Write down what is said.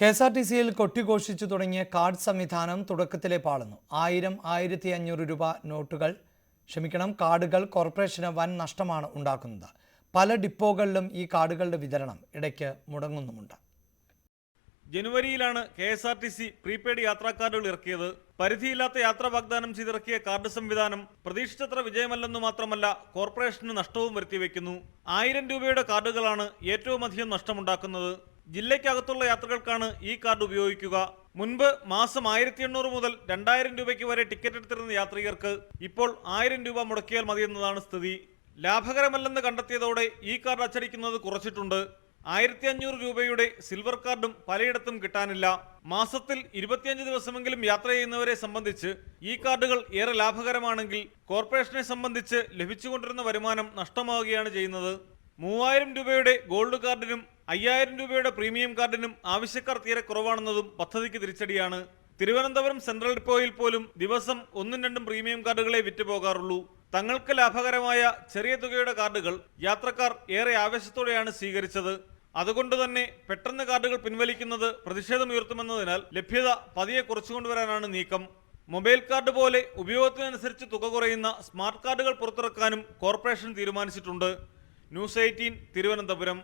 കെ.എസ്.ആർ.ടി.സിയിൽ കൊട്ടിഘോഷിച്ചു തുടങ്ങിയ കാർഡ് സംവിധാനം തുടക്കത്തിലെ പാളുന്നു. 1000-1500 രൂപ കാർഡുകൾ കോർപ്പറേഷന് വൻ നഷ്ടമാണ് ഉണ്ടാക്കുന്നത്. പല ഡിപ്പോകളിലും ഈ കാർഡുകളുടെ വിതരണം ഇടയ്ക്ക് മുടങ്ങുന്നുമുണ്ട്. ജനുവരിയിലാണ് കെ.എസ്.ആർ.ടി.സി പ്രീപെയ്ഡ് യാത്രാ കാർഡുകൾ ഇറക്കിയത്. പരിധിയില്ലാത്ത യാത്ര വാഗ്ദാനം ചെയ്തിറക്കിയ കാർഡ് സംവിധാനം പ്രതീക്ഷിച്ചത്ര വിജയമല്ലെന്നു മാത്രമല്ല, കോർപ്പറേഷന് നഷ്ടവും വരുത്തിവെക്കുന്നു. 1000 രൂപയുടെ കാർഡുകളാണ് ഏറ്റവും അധികം നഷ്ടമുണ്ടാക്കുന്നത്. ജില്ലയ്ക്കകത്തുള്ള യാത്രകൾക്കാണ് ഈ കാർഡ് ഉപയോഗിക്കുക. മുൻപ് മാസം 1800 മുതൽ 2000 രൂപയ്ക്ക് വരെ ടിക്കറ്റ് എടുത്തിരുന്ന യാത്രികർക്ക് ഇപ്പോൾ 1000 രൂപ മുടക്കിയാൽ മതിയെന്നതാണ് സ്ഥിതി. ലാഭകരമല്ലെന്ന് കണ്ടെത്തിയതോടെ ഈ കാർഡ് അച്ചടിക്കുന്നത് കുറച്ചിട്ടുണ്ട്. 1500 രൂപയുടെ സിൽവർ കാർഡും പലയിടത്തും കിട്ടാനില്ല. മാസത്തിൽ 25 ദിവസമെങ്കിലും യാത്ര ചെയ്യുന്നവരെ സംബന്ധിച്ച് ഈ കാർഡുകൾ ഏറെ ലാഭകരമാണെങ്കിൽ, കോർപ്പറേഷനെ സംബന്ധിച്ച് ലഭിച്ചുകൊണ്ടിരുന്ന വരുമാനം നഷ്ടമാവുകയാണ് ചെയ്യുന്നത്. 3000 രൂപയുടെ ഗോൾഡ് കാർഡിനും 5000 രൂപയുടെ പ്രീമിയം കാർഡിനും ആവശ്യക്കാർ തീരെ കുറവാണെന്നതും പദ്ധതിക്ക് തിരിച്ചടിയാണ്. തിരുവനന്തപുരം സെൻട്രൽ ഡിപ്പോയിൽ പോലും ദിവസം 1-2 പ്രീമിയം കാർഡുകളെ വിറ്റുപോകാറുള്ളൂ. തങ്ങൾക്ക് ലാഭകരമായ ചെറിയ തുകയുടെ കാർഡുകൾ യാത്രക്കാർ ഏറെ ആവേശത്തോടെയാണ് സ്വീകരിച്ചത്. അതുകൊണ്ട് തന്നെ പെട്ടെന്ന് കാർഡുകൾ പിൻവലിക്കുന്നത് പ്രതിഷേധമുയർത്തുമെന്നതിനാൽ ലഭ്യത പതിയെ കുറച്ചുകൊണ്ടുവരാനാണ് നീക്കം. മൊബൈൽ കാർഡ് പോലെ ഉപയോഗത്തിനനുസരിച്ച് തുക കുറയുന്ന സ്മാർട്ട് കാർഡുകൾ പുറത്തിറക്കാനും കോർപ്പറേഷൻ തീരുമാനിച്ചിട്ടുണ്ട്. ന്യൂസ് 18 തിരുവനന്തപുരം.